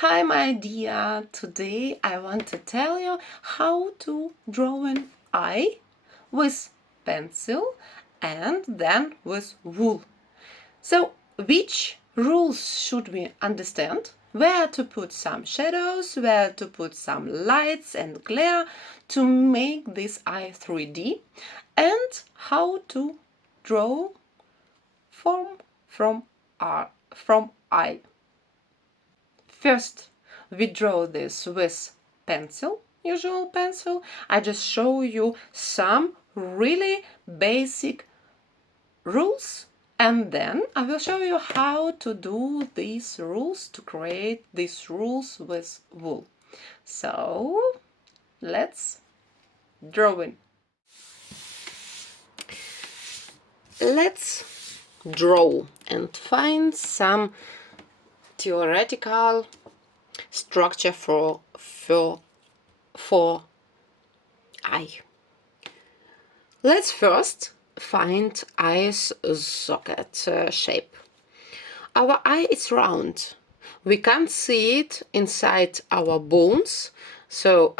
Hi my dear, today I want to tell you how to draw an eye with pencil and then with wool. So which rules should we understand? Where to put some shadows, where to put some lights and glare to make this eye 3D, and how to draw form from eye. First, we draw this with pencil, usual pencil. I just show you some really basic rules, and then I will show you how to do these rules, to create these rules with wool. So let's draw in. Let's draw and find some theoretical structure for eye. Let's first find eye's socket shape. Our eye is round. We can't see it inside our bones. So,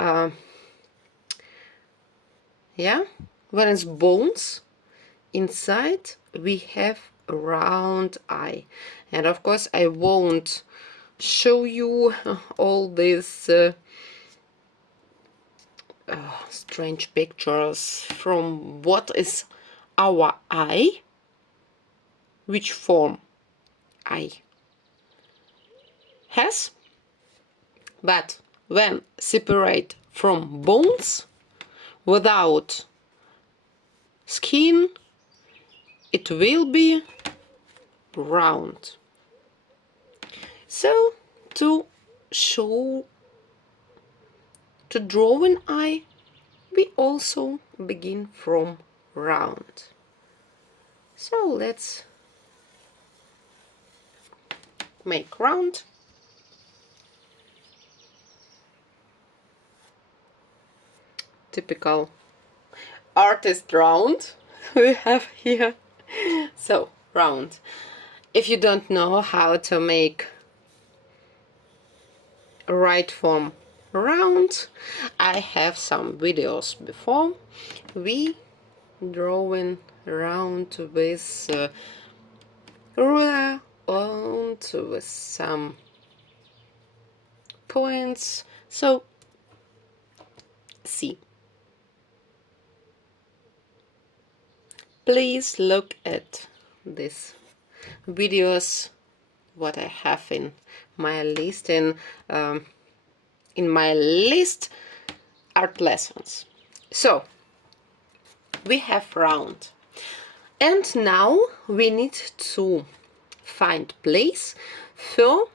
when it's bones, inside we have a round eye. And of course, I won't show you all these strange pictures from what is our eye, which form eye has, but when separate from bones without skin, it will be round. So to draw an eye, we also begin from round. So let's make round. Typical artist round we have here. So round. If you don't know how to make right form round, I have some videos before. We drawing round with ruler and with some points. So see, please look at these videos what I have in my list in my list art lessons. So we have round, and now we need to find place for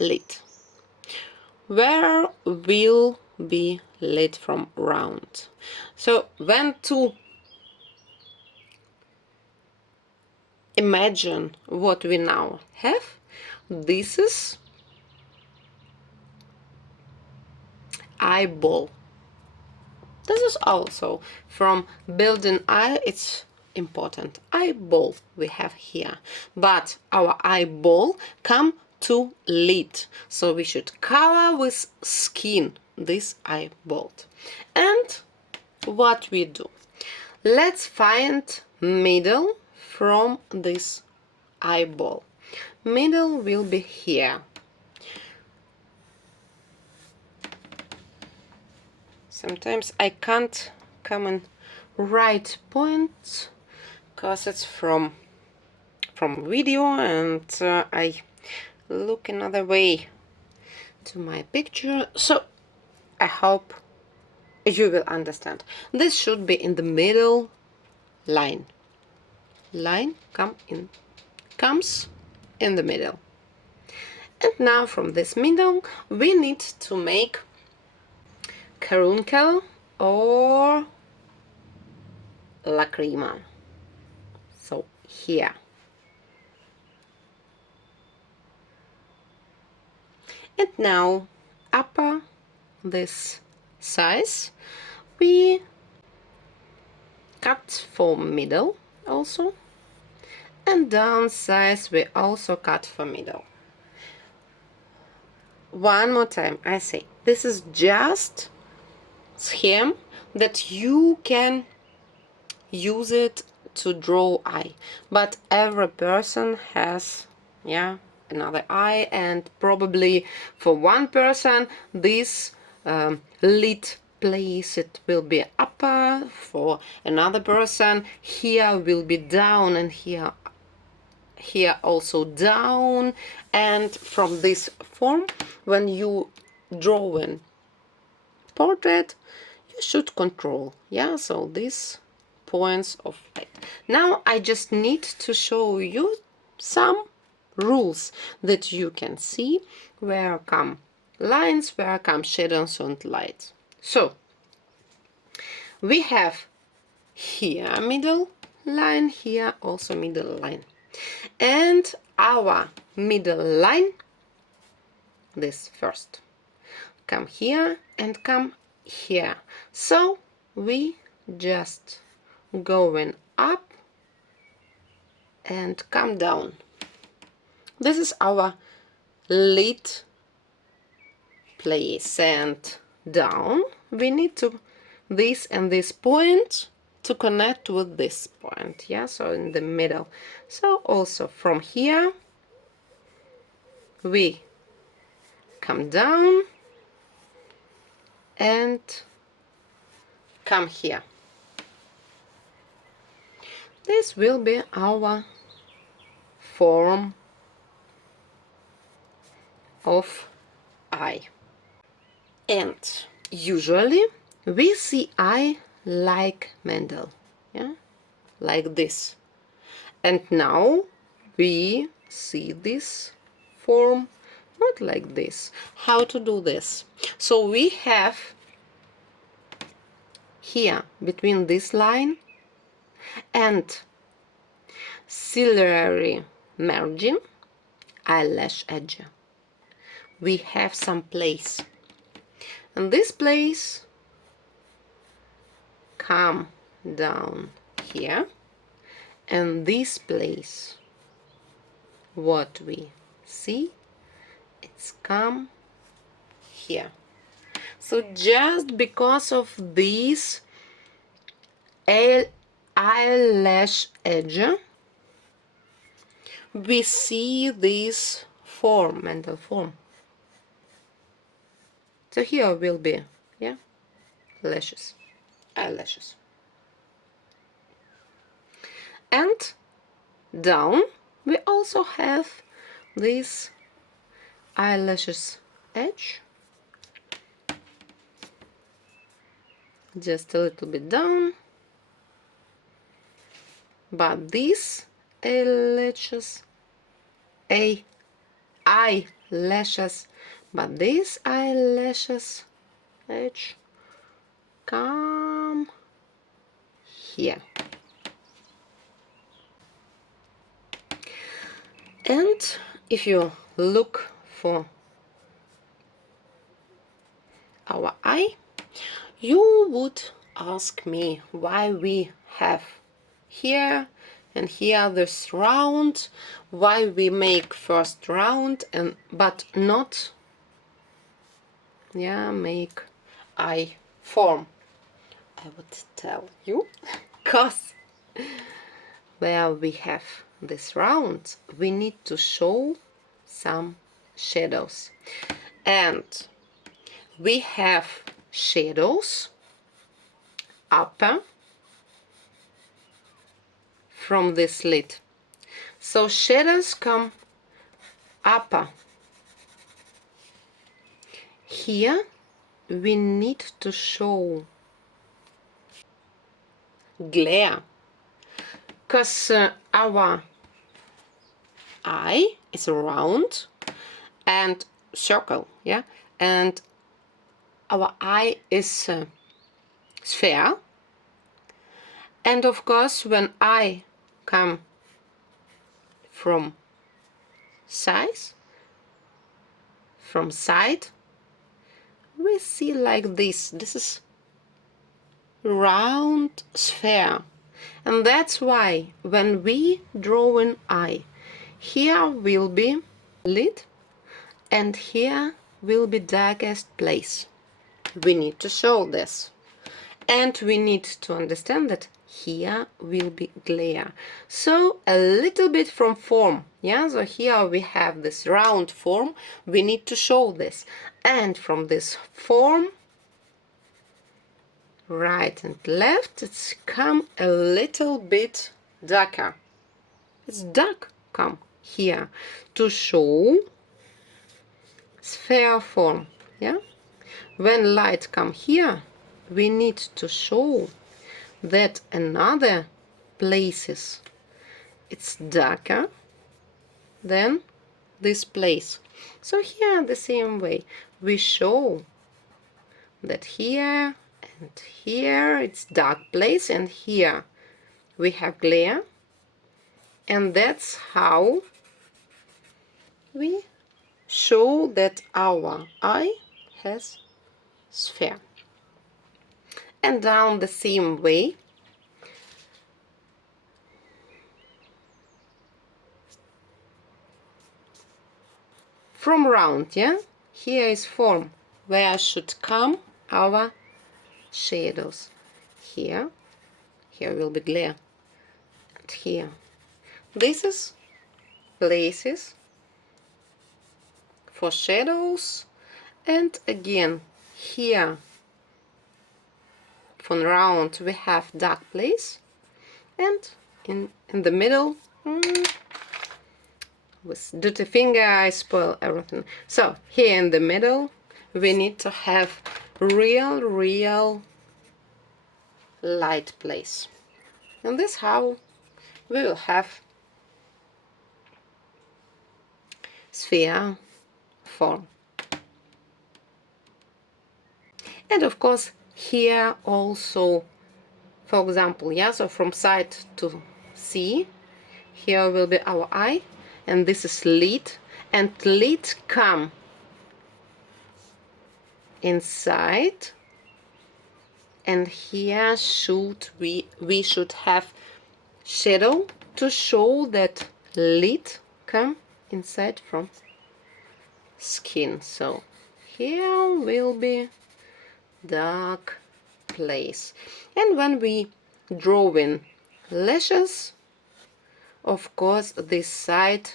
lid. Where will be lid from round? So when to imagine what we now have, this is eyeball. This is also from building eye, it's important. Eyeball we have here, but our eyeball come to lid, so we should cover with skin this eyeball. And what we do? Let's find middle from this eyeball. Middle will be here. Sometimes I can't come in right point because it's from video, and I look another way to my picture. So I hope you will understand. This should be in the middle line. Line comes in the middle. And now from this middle we need to make caruncle or lacrima. So here. And now upper this size we cut for middle also, And down sides we also cut for middle. One more time, I say, this is just scheme that you can use it to draw eye, but every person has, yeah, another eye, and probably for one person this lid place it will be upper, for another person here will be down, and here also down. And from this form, when you drawing portrait, you should control, yeah, so these points of light. Now I just need to show you some rules that you can see where come lines, where come shadows and lights. So we have here middle line, here also middle line, and our middle line, this first, come here and come here. So we just going up and come down. This is our lid place, and down we need to this and this point to connect with this point, yeah, so in the middle. So also from here we come down and come here. This will be our form of eye. And usually we see eye like Mendel, yeah, like this. And now we see this form not like this. How to do this? So we have here between this line and ciliary margin, eyelash edge, we have some place, and this place come down here, and this place what we see, it's come here. So just because of this eyelash edge, we see this form, Mendel form. So here will be, yeah, lashes, eyelashes. And down we also have this eyelashes edge, just a little bit down, but these eyelashes, but these eyelashes edge come here. And if you look for our eye, you would ask me why we have here and here this round, why we make first round and but not, yeah, make eye form. I would tell you because where we have this round we need to show some shadows, and we have shadows upper from this lid. So shadows come upper. Here we need to show glare, because our eye is round and circle, yeah, and our eye is sphere, and of course when I come from side, we see like this. This is round sphere, And that's why when we draw an eye, here will be lid and here will be darkest place. We need to show this. And we need to understand that here will be glare. So a little bit from form. Yeah, so here we have this round form. We need to show this. And from this form, right and left, it's come a little bit darker. It's dark come here to show sphere form. Yeah, when light come here, we need to show that another places it's darker than this place. So here the same way we show that here and here it's dark place and here we have glare, and that's how we show that our eye has sphere. And down the same way from round, yeah, here is form where should come our shadows. Here will be glare, and here this is places for shadows, and again here from round we have dark place, and in the middle with dirty finger I spoil everything. So here in the middle we need to have real light place, and this how we will have sphere form. And of course here also, for example, yeah, so from side to C, here will be our eye, and this is lid, and lid come inside, and here we should have shadow to show that lid come inside from skin. So here will be dark place. And when we draw in lashes, of course this side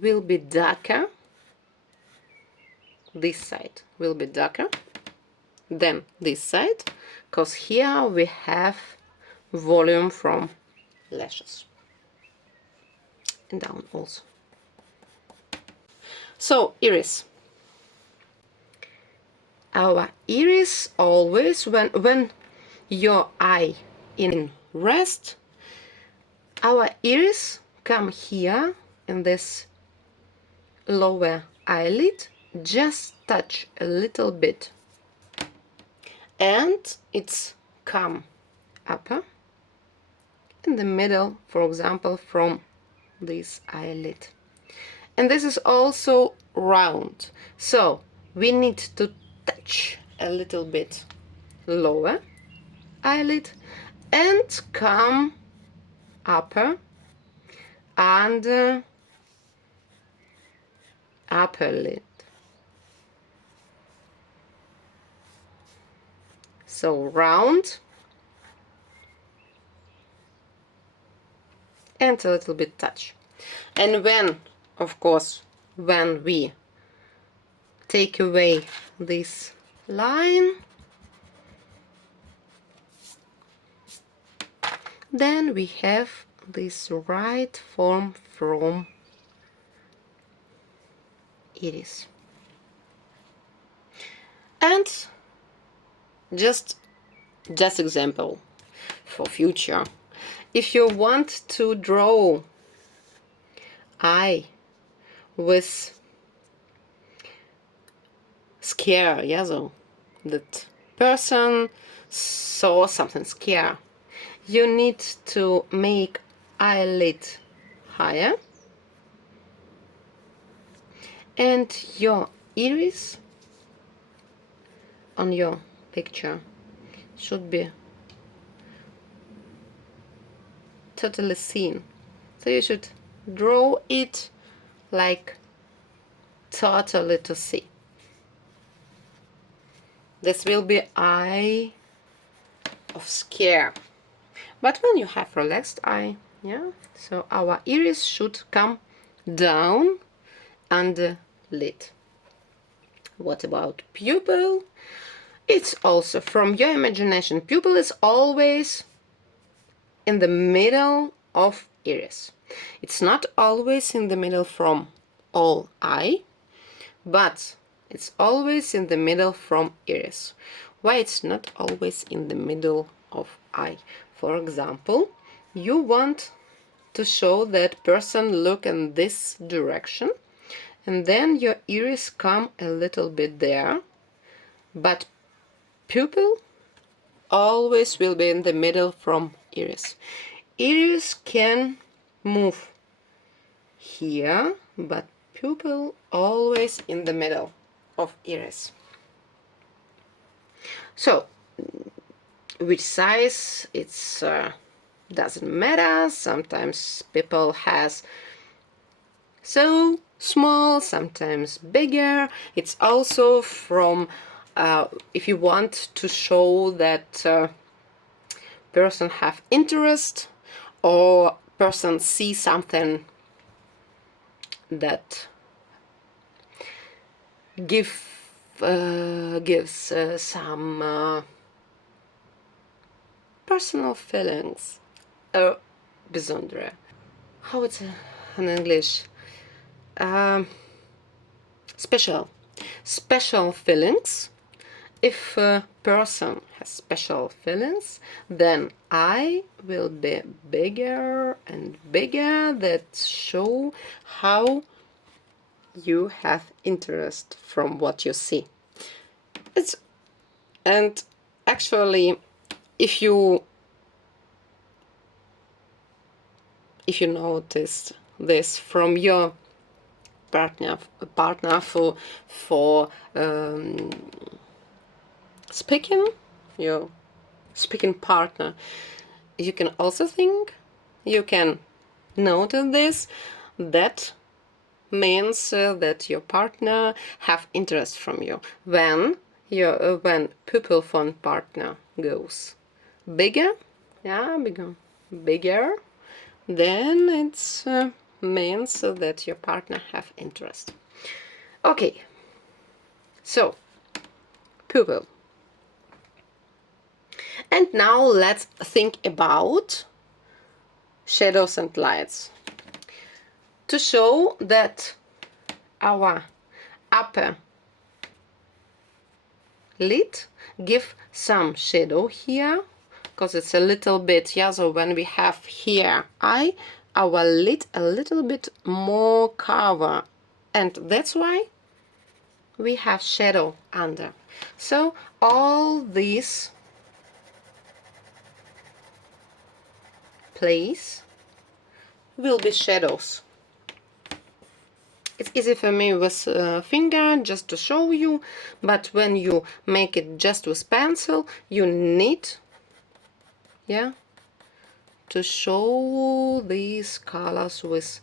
will be darker, this side will be darker than this side, because here we have volume from lashes, and down also. So iris. Our iris always, when your eye in rest, our iris come here in this lower eyelid, just touch a little bit, and it's come upper in the middle, for example, from this eyelid. And this is also round, so we need to touch a little bit lower eyelid and come upper and upper lid. So round and a little bit touch. And when, of course, when we take away this line, then we have this right form from iris. And just example for future, if you want to draw eye with scare, yeah, so that person saw something scare, you need to make eyelid higher, and your iris on your picture should be totally seen. So you should draw it like totally to see. This will be eye of scare. But when you have relaxed eye, yeah, so our iris should come down under lid. What about pupil? It's also from your imagination. Pupil is always in the middle of iris. It's not always in the middle from all eye, but it's always in the middle from iris. Why it's not always in the middle of eye? For example, you want to show that person look in this direction, and then your iris come a little bit there, but pupil always will be in the middle from iris. Iris can move here, but pupil always in the middle of iris. So which size, it's doesn't matter. Sometimes people has so small, sometimes bigger. It's also from if you want to show that person have interest, or person see something that gives some personal feelings, besondere. How it's in English? Special feelings. If a person has special feelings, then I will be bigger and bigger, that show how you have interest from what you see. And actually, if you noticed this from your partner for speaking, your speaking partner, you can also think, you can notice this, that means that your partner have interest from you. When pupil from partner goes bigger, bigger, then it's means that your partner have interest. Okay, so pupil. And now let's think about shadows and lights. To show that our upper lid give some shadow here, because it's a little bit, so when we have here eye, our lid a little bit more cover, and that's why we have shadow under. So all these place will be shadows. It's easy for me with finger just to show you, but when you make it just with pencil, you need to show these colors with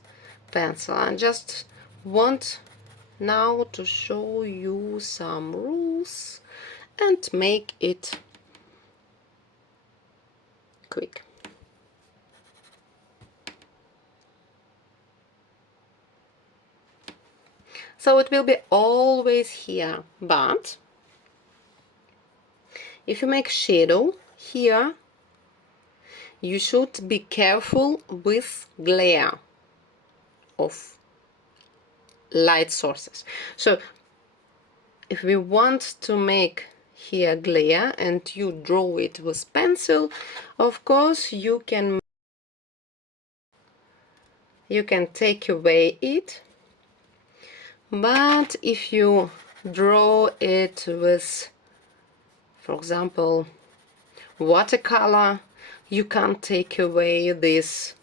pencil. I just want now to show you some rules and make it quick. So it will be always here, but if you make shadow here, you should be careful with glare of light sources. So if we want to make here glare and you draw it with pencil, of course you can take away it. But if you draw it with, for example, watercolor, you can't take away these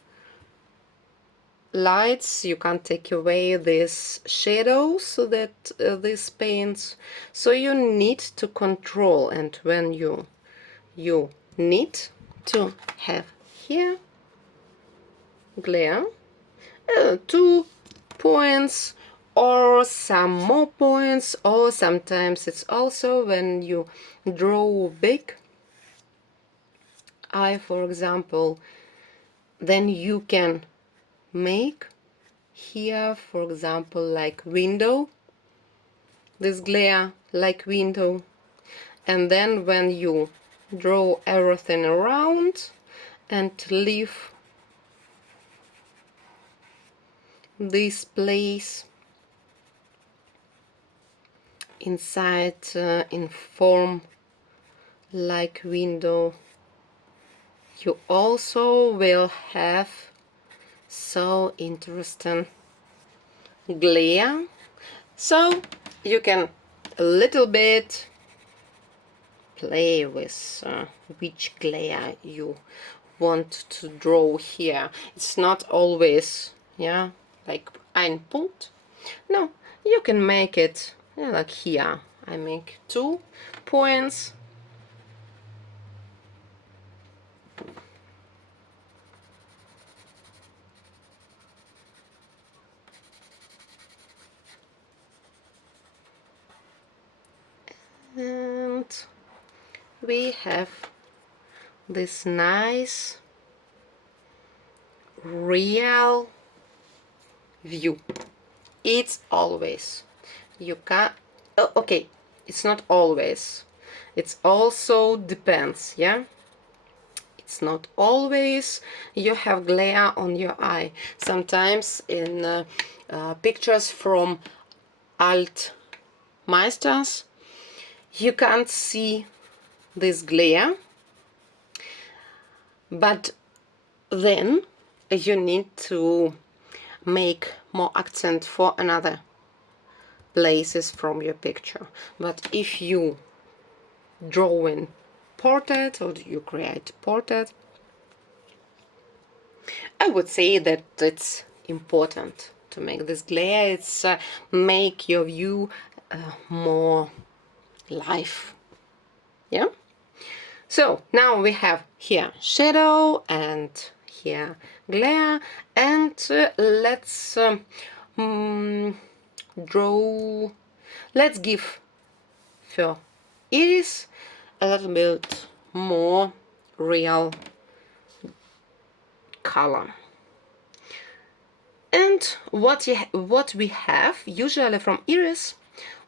lights, you can't take away these shadows that these paints. So you need to control, and when you need to have here glare, 2 points or some more points, or sometimes it's also when you draw big eye, for example, then you can make here, for example, like window, this glare like window, and then when you draw everything around and leave this place inside in form like window, you also will have so interesting glare. So you can a little bit play with which glare you want to draw here. It's not always, yeah, like ein Punkt. No, you can make it, yeah, like here. I make 2 points. And we have this nice real view. It's always, you can, oh, okay, it's not always, it's also depends, yeah, it's not always you have glare on your eye. Sometimes in pictures from alt meisters you can't see this glare, but then you need to make more accent for another places from your picture. But if you draw in portrait or you create portrait, I would say that it's important to make this glare. It's make your view more live. Yeah. So now we have here shadow and here glare, and let's draw. Let's give for iris a little bit more real color. And what we have usually from iris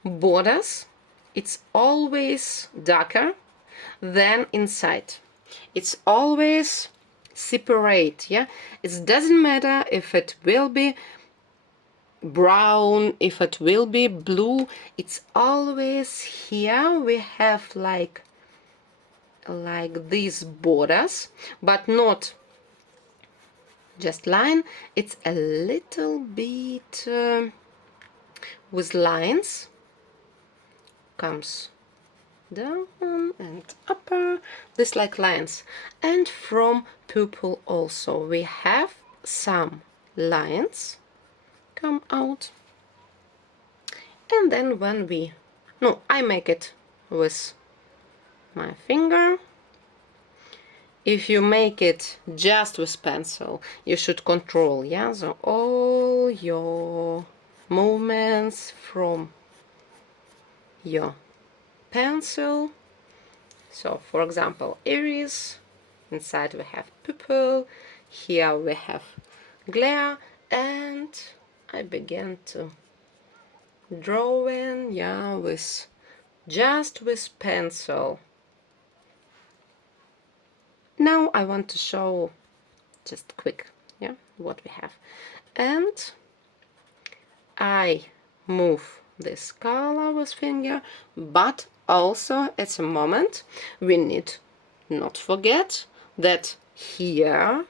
borders, it's always darker than inside. It's always separate, yeah. It doesn't matter if it will be brown, if it will be blue, it's always here we have like these borders, but not just line, it's a little bit with lines, comes down and upper, this like lines. And from purple also we have some lines come out, and then when we, no, I make it with my finger. If you make it just with pencil, you should control, yeah, so all your movements from your pencil. So for example, iris, inside we have pupil, here we have glare, and I began to draw in, yeah, with just with pencil. Now I want to show just quick, yeah, what we have, and I move this color with finger, but also at a moment we need not forget that here,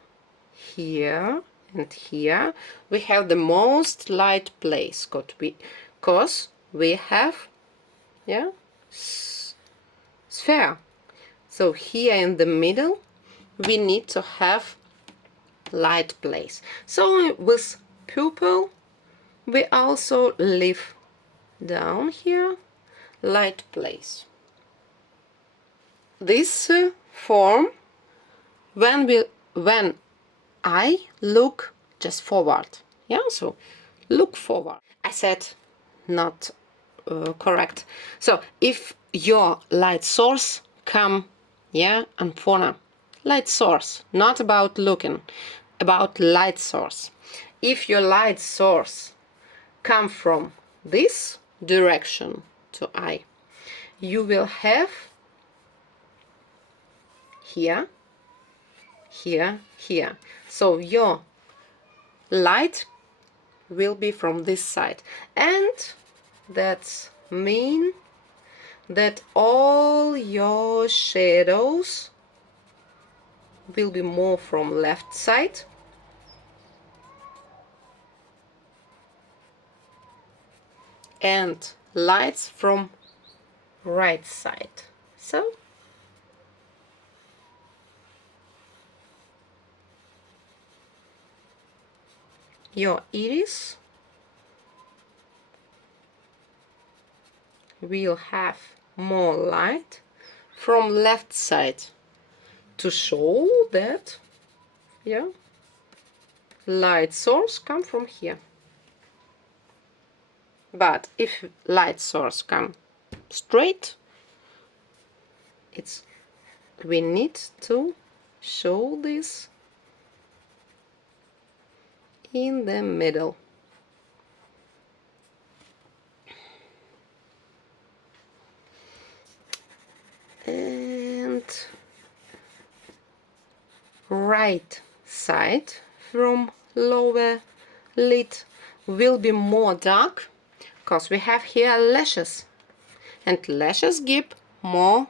here and here we have the most light place, because we have, yeah, sphere. So here in the middle we need to have light place. So with pupil we also leave down here light place. This form, when eye look just forward. Yeah, so look forward. I said not correct. So if your light source come, yeah, and fauna, light source, not about looking, about light source. If your light source come from this direction to eye, you will have here, here, here. So your light will be from this side, and that's mean that all your shadows will be more from left side, and lights from right side. So your iris will have more light from left side to show that, yeah, light source come from here. But if light source come straight, we need to show this in the middle. And right side from lower lid will be more dark because we have here lashes, and lashes give more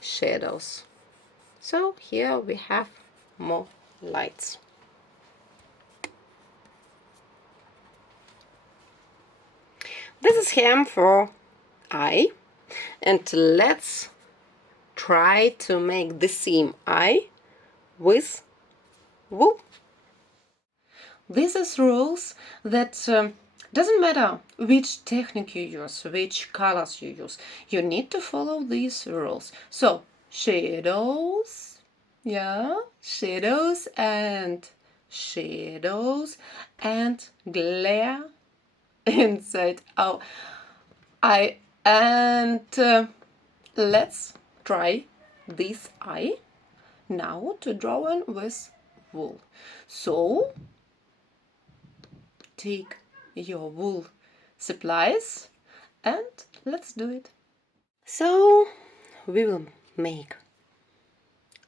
shadows. So here we have more lights. This is hem for eye, and let's try to make the same eye with wool. This is rules that doesn't matter which technique you use, which colors you use, you need to follow these rules. So shadows, yeah, shadows and glare inside our eye, and let's try this eye now to draw in with wool. So take your wool supplies and let's do it. So we will make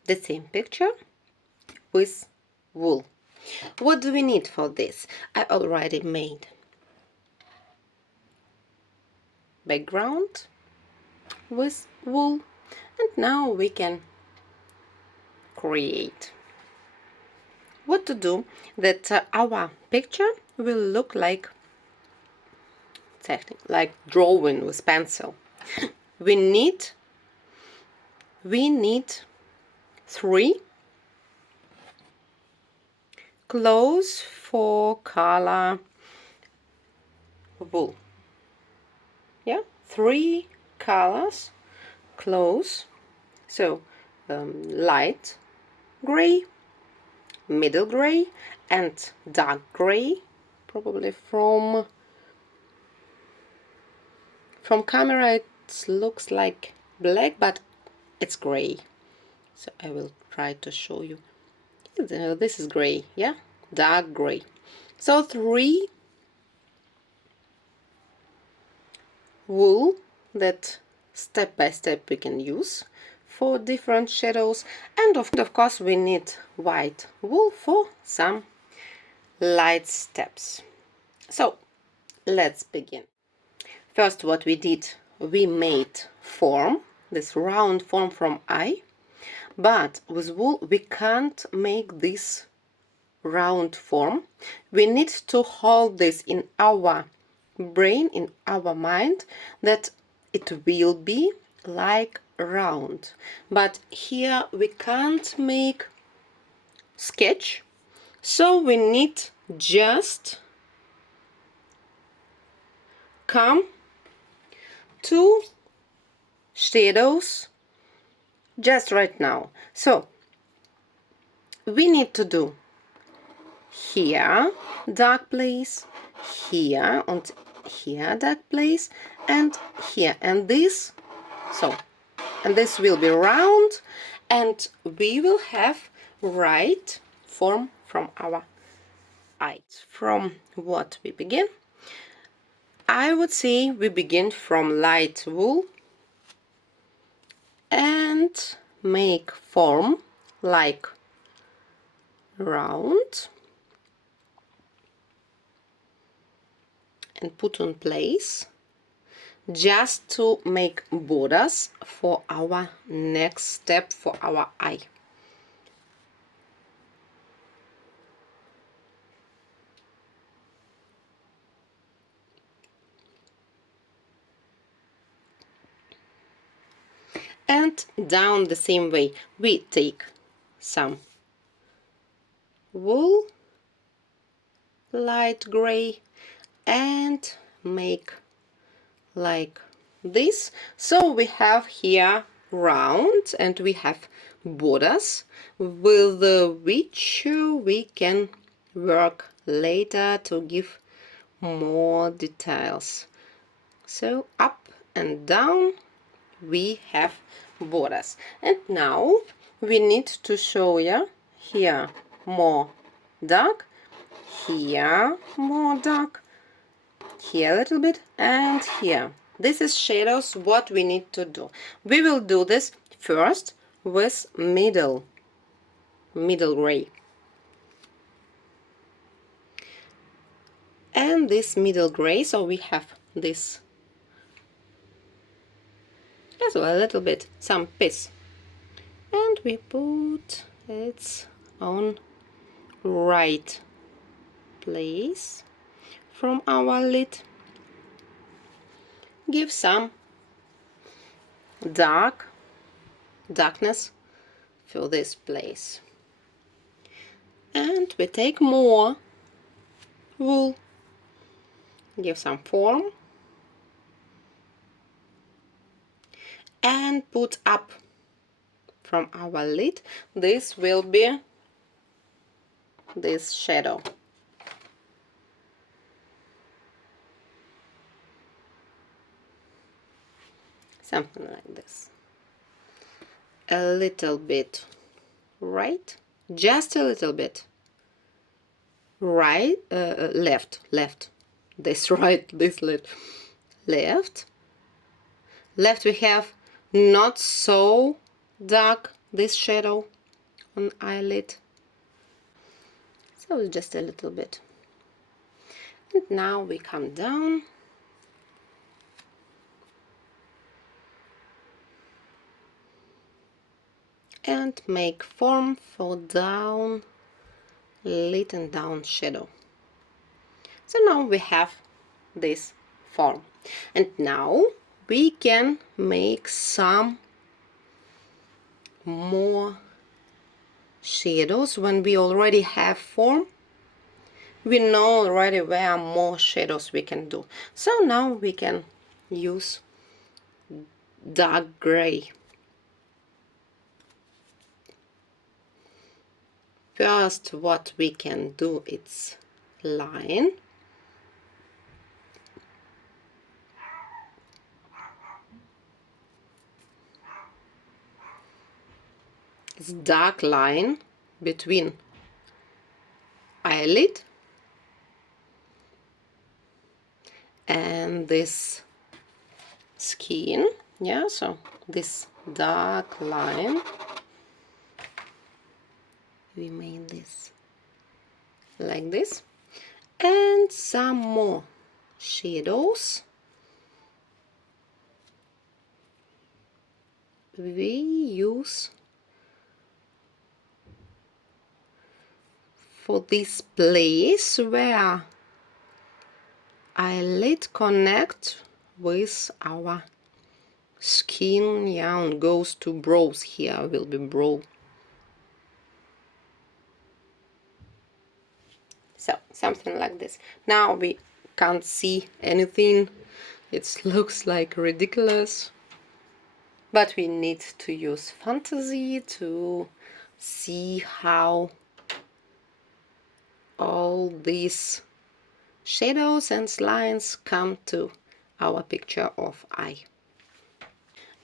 the same picture with wool. What do we need for this? I already made background with wool, and now we can create. What to do that our picture will look like drawing with pencil. we need 3 clothes for color wool. Yeah, 3 colors clothes. So light gray, middle gray, and dark gray. Probably from camera it looks like black, but it's gray. So I will try to show you. This is gray, yeah, dark gray. So 3 wool that step by step we can use for different shadows, and of course we need white wool for some light steps. So let's begin. First, what we did, we made form, this round form from eye, but with wool we can't make this round form. We need to hold this in our brain, in our mind, that it will be like round. But here we can't make sketch, so we need just come to shadows just right now. So we need to do here dark place, here and here dark place, and here, and this. So, and this will be round, and we will have right form from our eye. From what we begin? I would say we begin from light wool and make form like round and put on place just to make borders for our next step for our eye. And down the same way we take some wool, light gray, and make like this. So we have here round and we have borders with which we can work later to give more details. So up and down we have borders, and now we need to show you here more dark, here more dark, here a little bit, and here. This is shadows. What we need to do, we will do this first with middle gray, and this middle gray. So we have this as well, a little bit, some piece, and we put it on right place from our lid. Give some darkness for this place, and we take more wool, give some form, and put up from our lid. This will be this shadow. Something like this. A little bit right, just a little bit right, left, this right, this left, we have not so dark this shadow on eyelid, so just a little bit. And now we come down and make form for down lid and down shadow. So now we have this form, and now we can make some more shadows. When we already have form, we know already where more shadows we can do. So now we can use dark gray. First, what we can do, it's line. It's dark line between eyelid and this skin. Yeah, so this dark line, we made this like this, and some more shadows we use for this place where eyelid connect with our skin, yeah, and goes to brows. Here will be brow. So something like this. Now we can't see anything, it looks like ridiculous, but we need to use fantasy to see how all these shadows and lines come to our picture of eye.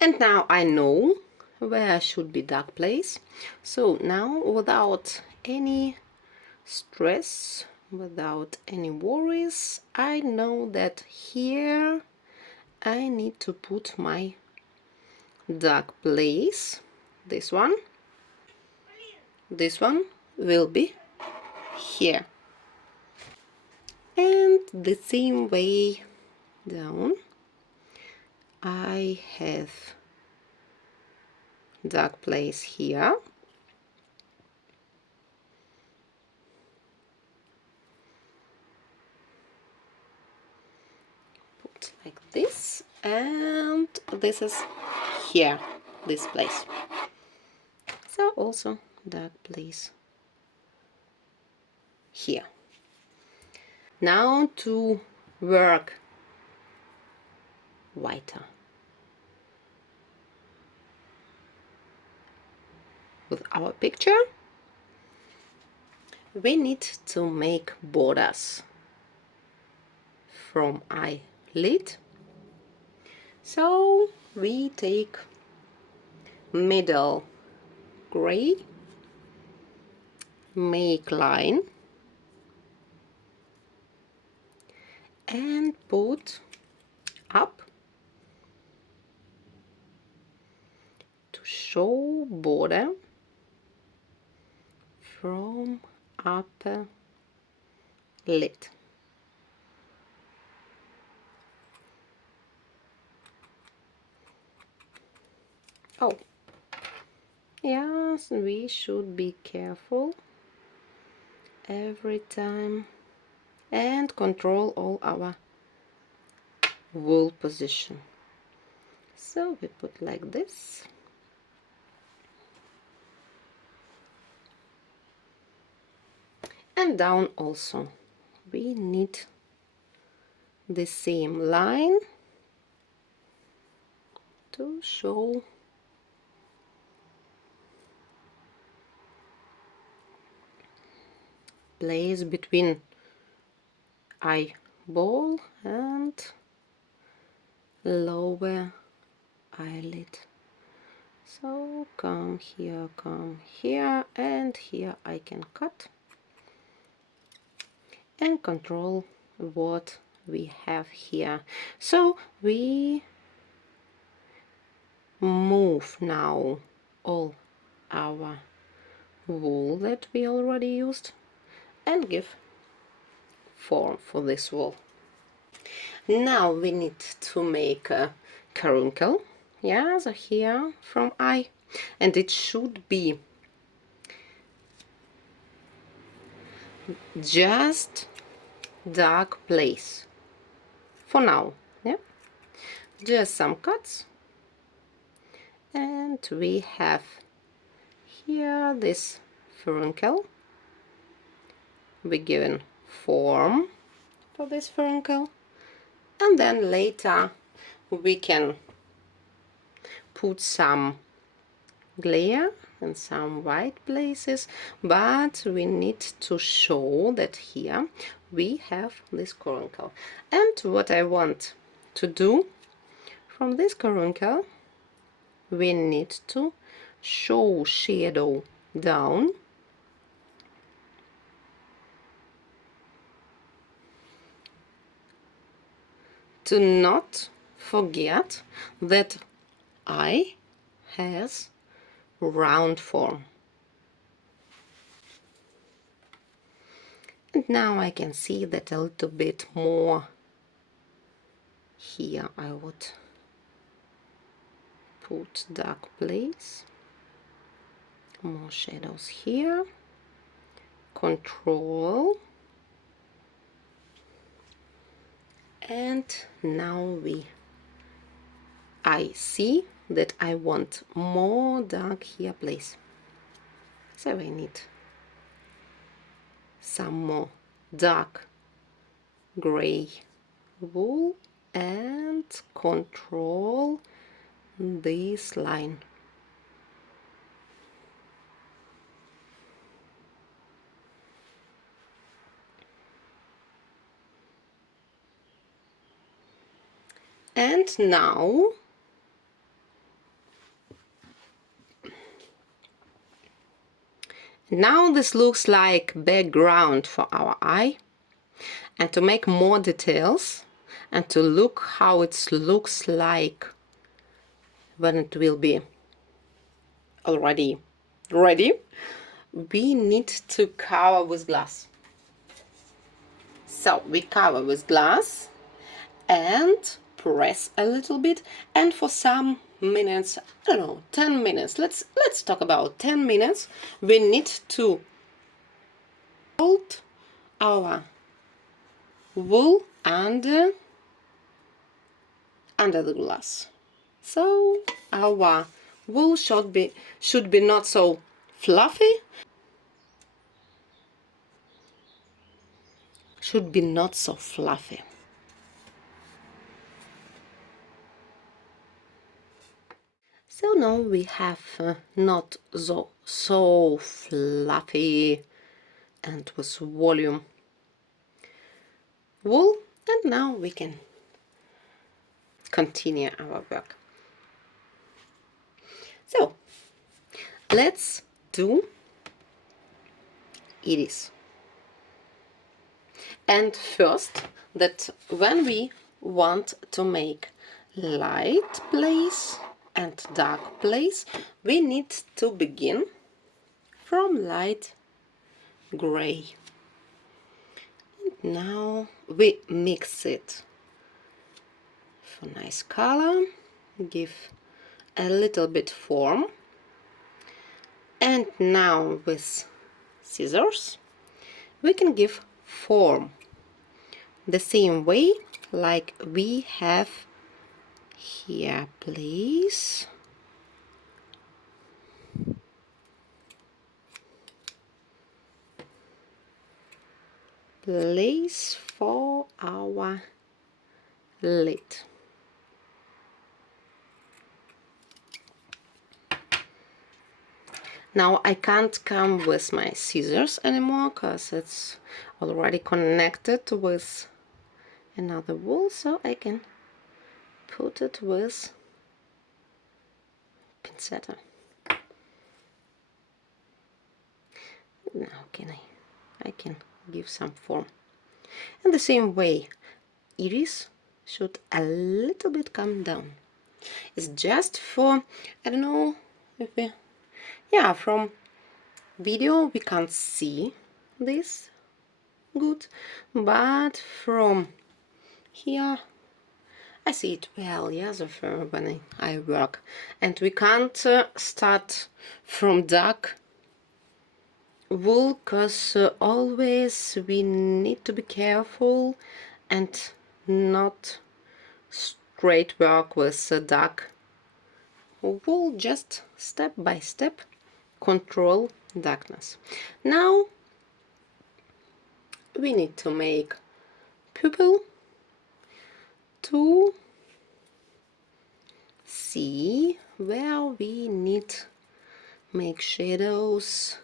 And now I know where should be dark place. So now, without any stress, without any worries, I know that here I need to put my dark place. This one will be here, and the same way down I have dark place here. Put like this, and this is here, this place. So also dark place here. Now to work whiter with our picture, we need to make borders from eyelid. So we take middle gray, make line, and put up to show border from upper lid. Oh, yes, we should be careful every time and control all our wool position. So we put like this. And down also we need the same line to show place between eyeball and lower eyelid. So come here, and here I can cut and control what we have here. So we move now all our wool that we already used and give form for this wool. Now we need to make a caruncle, yeah, so here from eye, and it should be just dark place for now, yeah, just some cuts, and we have here this furuncle. We given form for this furuncle, and then later we can put some glare and some white places, but we need to show that here we have this caruncle. And what I want to do from this caruncle, we need to show shadow down, to not forget that eye has round form. And now I can see that a little bit more here. I would put dark place, more shadows here, control, and now I see that I want more dark here place, so I need some more dark gray wool and control this line. And now this looks like background for our eye. And to make more details and to look how it looks like when it will be already ready, we need to cover with glass. So we cover with glass and press a little bit, and for some minutes, I don't know, 10 minutes, let's talk about 10 minutes, we need to hold our wool under the glass. So our wool should be not so fluffy, So now we have not so fluffy and with volume wool, and now we can continue our work. So let's do iris. And first, that when we want to make light place and dark place, we need to begin from light gray. And now we mix it for nice color, give a little bit form, and now with scissors we can give form the same way like we have here. Please place for our lid. Now I can't come with my scissors anymore because it's already connected with another wool, so I can put it with pincetta. Now I can give some form. In the same way, iris should a little bit come down. It's just for, I don't know if we, yeah, from video we can't see this good, but from here I see it well, yes, when I work. And we can't start from dark wool, because always we need to be careful and not straight work with dark wool, just step by step control darkness. Now we need to make pupil to see where we need make shadows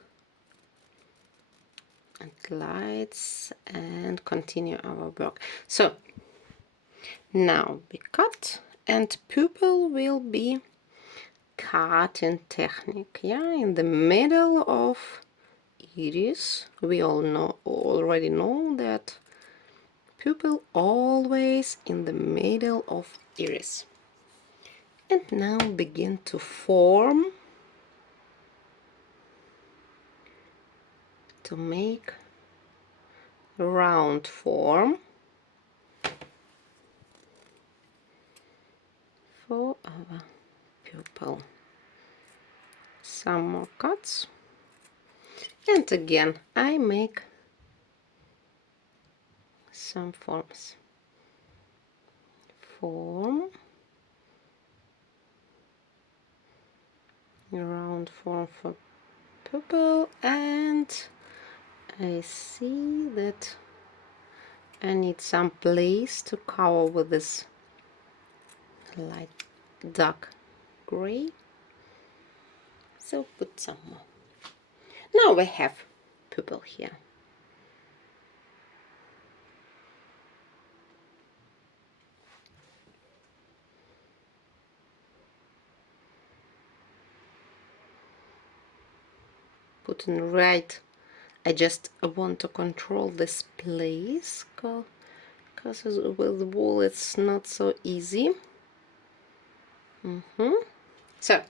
and lights and continue our work. So now we cut, and pupil will be cutting technique, yeah, in the middle of iris. We already know that pupil always in the middle of iris. And now begin to form, to make a round form for our pupil. Some more cuts, and again I make some forms. Round form for pupil, and I see that I need some place to cover with this light dark gray, so put some more. Now we have pupil here. put in right. I just want to control this place, because with wool it's not so easy. So,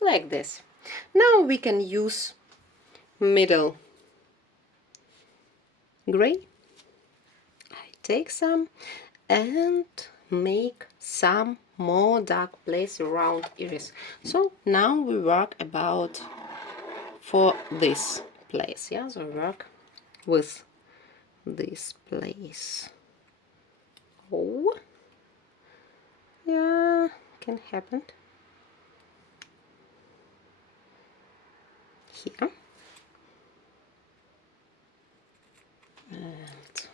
like this. Now we can use middle gray. I take some and make some more dark place around iris. So now we work about for this place, yeah, so work with this place. Oh, yeah, can happen here. And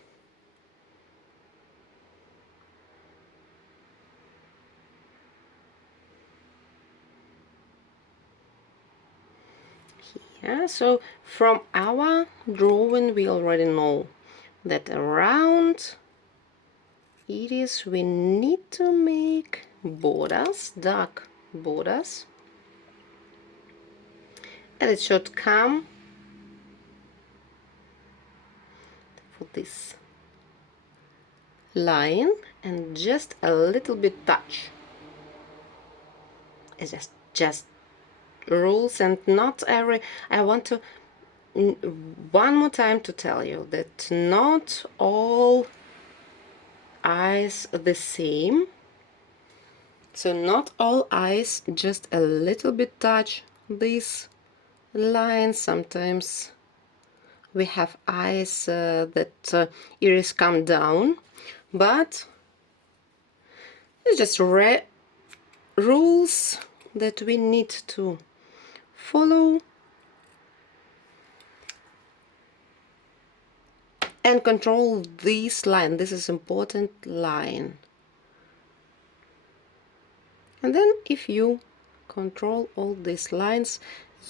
yeah, so from our drawing we already know that around iris we need to make borders, dark borders, and it should come for this line and just a little bit touch. It's just rules, and not every. I want to one more time to tell you that not all eyes are the same. So not all eyes, just a little bit touch these lines. Sometimes we have eyes that iris come down, but it's just rules that we need to follow and control this line. This is important line. And then if you control all these lines,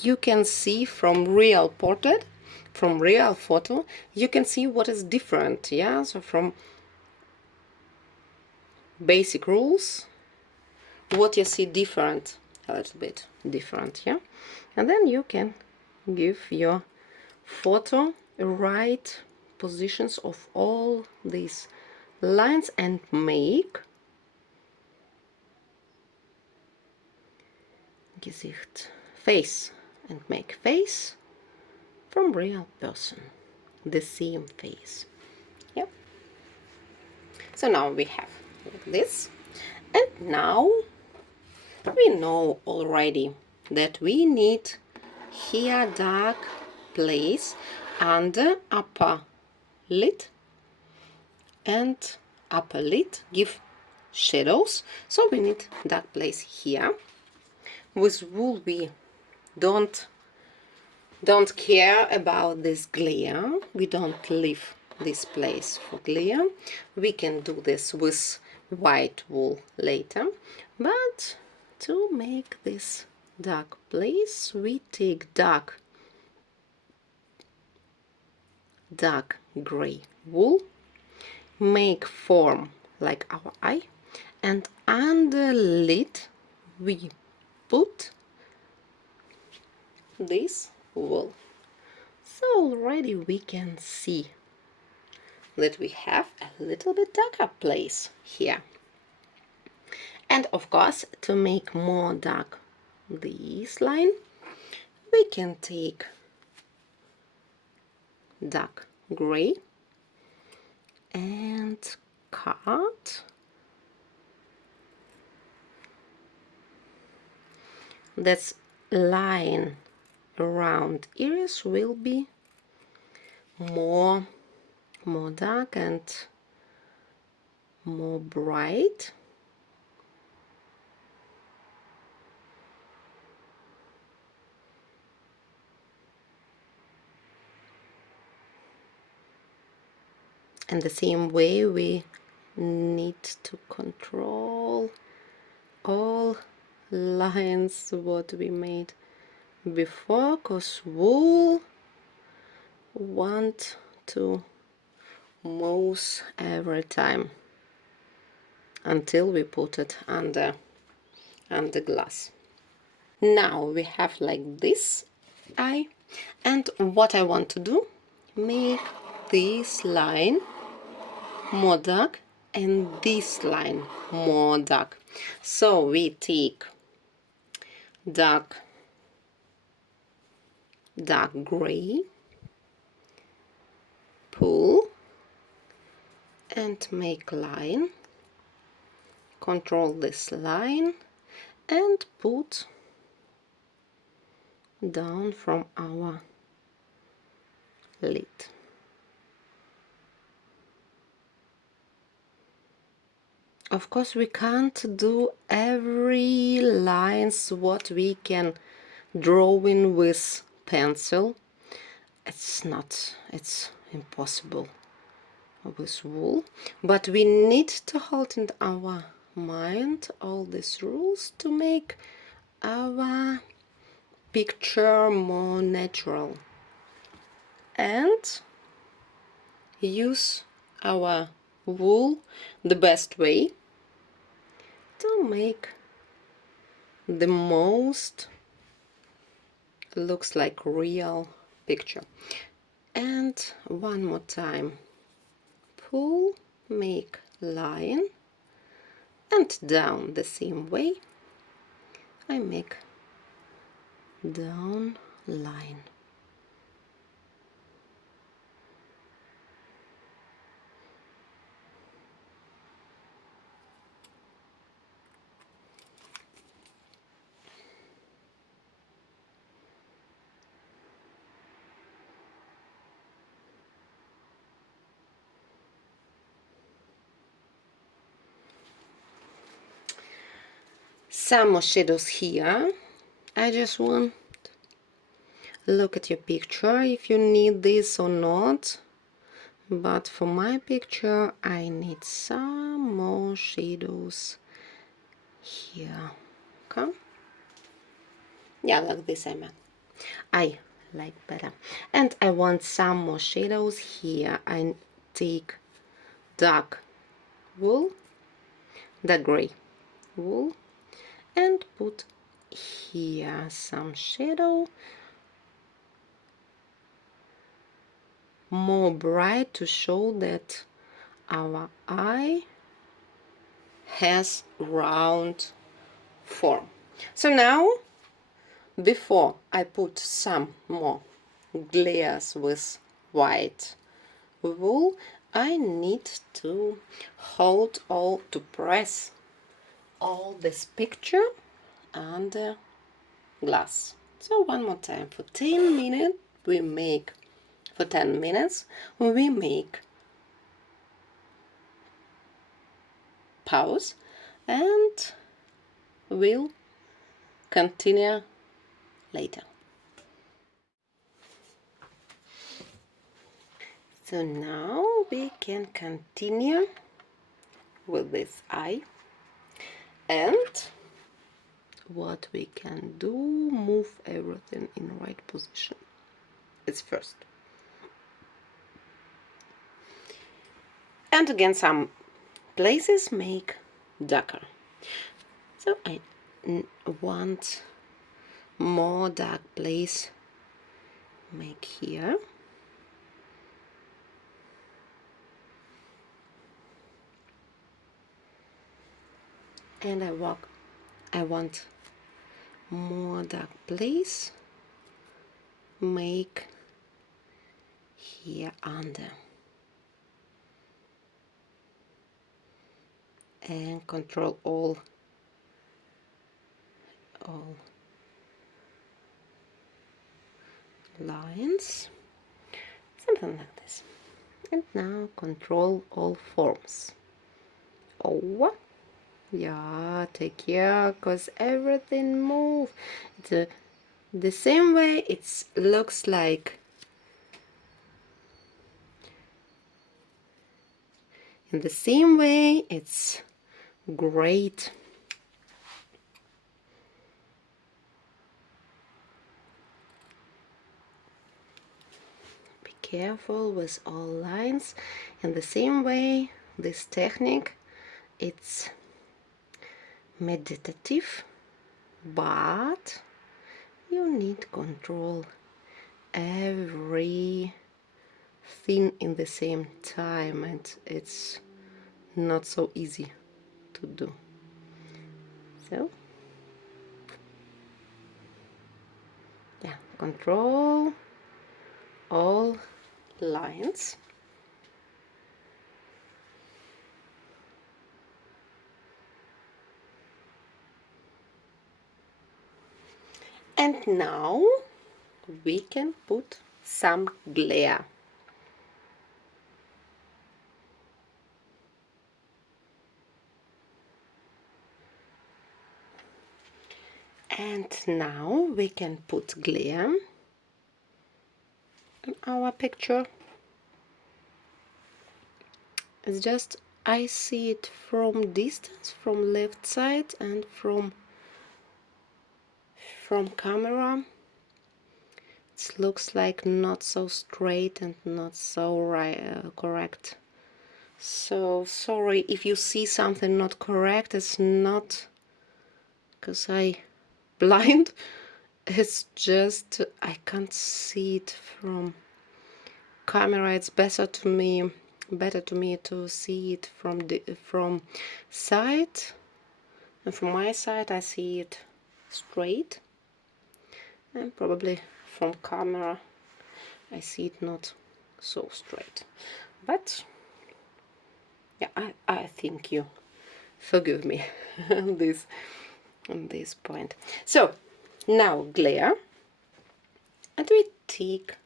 you can see from real portrait, from real photo, you can see what is different, yeah? So from basic rules, what you see different, a little bit different, yeah? And then you can give your photo right positions of all these lines and make Gesicht, face, and make face from real person, the same face. Yep. So now we have like this, and now we know already that we need here dark place under upper lid, and upper lid give shadows, so we need dark place here. With wool we don't care about this glare. We don't leave this place for glare. We can do this with white wool later, but to make this dark place we take dark gray wool, make form like our eye, and under lid we put this wool. So already we can see that we have a little bit darker place here. And of course, to make more dark this line, we can take dark gray and cut that line around iris will be more dark and more bright. And the same way we need to control all lines what we made before, because wool want to move every time until we put it under glass. Now we have like this eye, And what I want to do, make this line more dark and this line more dark. So we take dark gray, pull and make line, control this line and put down from our lid. Of course we can't do every lines what we can draw in with pencil. It's impossible with wool, but we need to hold in our mind all these rules to make our picture more natural and use our wool the best way to make the most looks like real picture. And one more time, pull, make line, and down the same way I make down line. Some more shadows here. I just want look at your picture if you need this or not, but for my picture I need some more shadows here. Okay, yeah, like this I like better. And I want some more shadows here. I take dark wool, the gray wool, and put here some shadow more bright to show that our eye has round form. So now, before I put some more layers with white wool, I need to hold all, to press all this picture under glass. So one more time, for 10 minutes we make, for 10 minutes we make pause and we'll continue later. So now we can continue with this eye, and what we can do, move everything in right position. It's first. And again some places make darker. So I want more dark place, make here. And I want more dark place, make here under. And control all lines, something like this. And now control all forms. Oh, yeah, take care, because everything move. The same way it looks like. In the same way, it's great. Be careful with all lines. In the same way, this technique, it's meditative, but you need control everything in the same time, and it's not so easy to do. So yeah, control all lines. And now we can put some glare. And now we can put glare in our picture. It's just I see it from distance, from left side, and from camera. It looks like not so straight and not so correct. So sorry if you see something not correct. It's not because I blind. It's just I can't see it from camera. It's better to me to see it from side, and from my side I see it straight, and probably from camera I see it not so straight. But yeah, I think you forgive me on this point. So now glare, and we take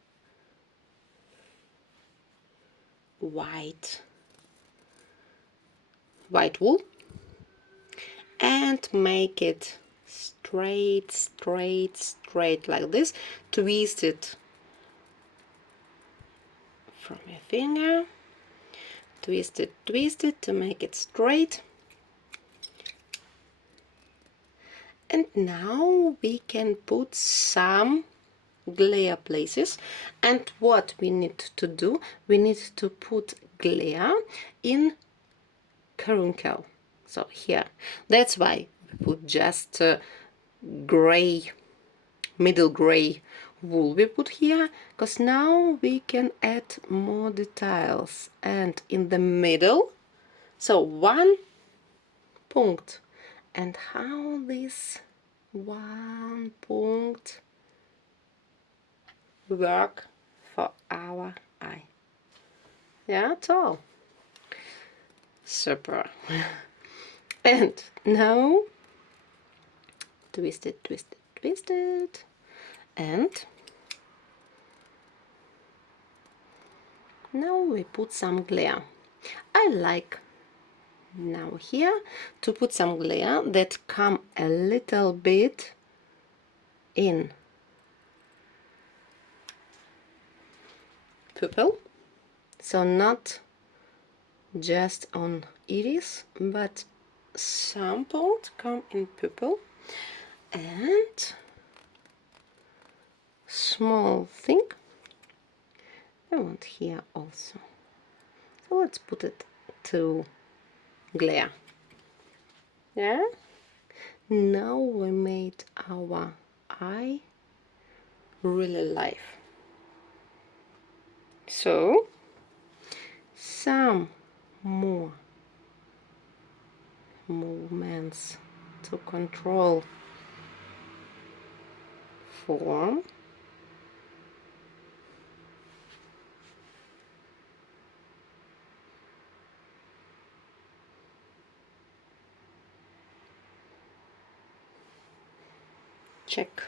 white wool and make it straight like this. Twist it from your finger, twist it to make it straight. And now we can put some glare places, and what we need to do, we need to put glare in carbuncle. So here, that's why we put just gray, middle gray wool we put here, because now we can add more details. And in the middle, so one point, and how this one point work for our eye. Yeah, at all. Super. And now twist it, and now we put some glare. I like now here to put some glare that come a little bit in purple, so not just on iris, but some point come in purple, and small thing I want here also. So let's put it to glare. Yeah, now we made our eye really live. So some more movements to control form. Check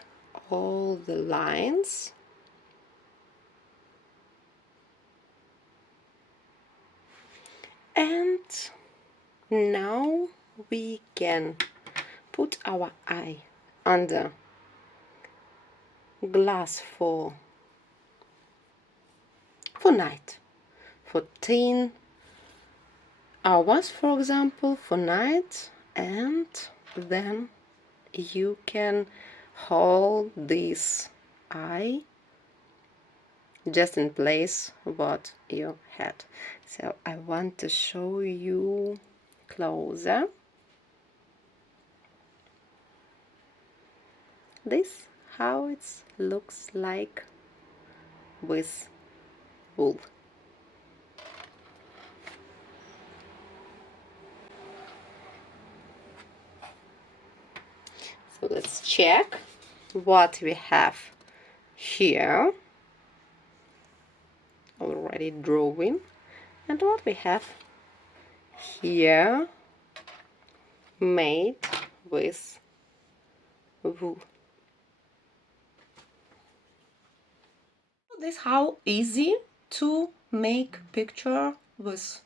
all the lines. And now we can put our eye under glass for night, for 10 hours, for example, for night, and then you can hold this eye just in place what you had. So I want to show you closer. This how it looks like with wool. So let's check what we have here already drawing and what we have here made with wool. This how easy to make picture with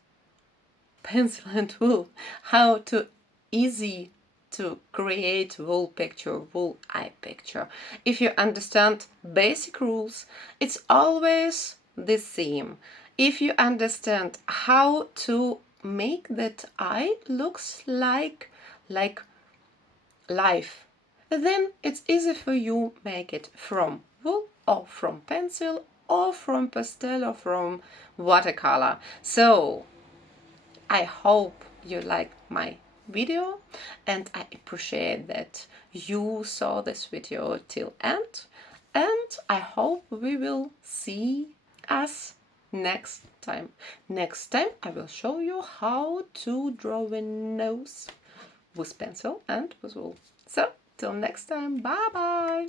pencil and wool. How to easy to create wool picture, wool eye picture. If you understand basic rules, it's always the same. If you understand how to make that eye looks like life, then it's easy for you make it from wool or from pencil or from pastel or from watercolor. So I hope you like my video and I appreciate that you saw this video till end, and I hope we will see us next time. Next time I will show you how to draw a nose with pencil and with wool. So till next time, bye bye.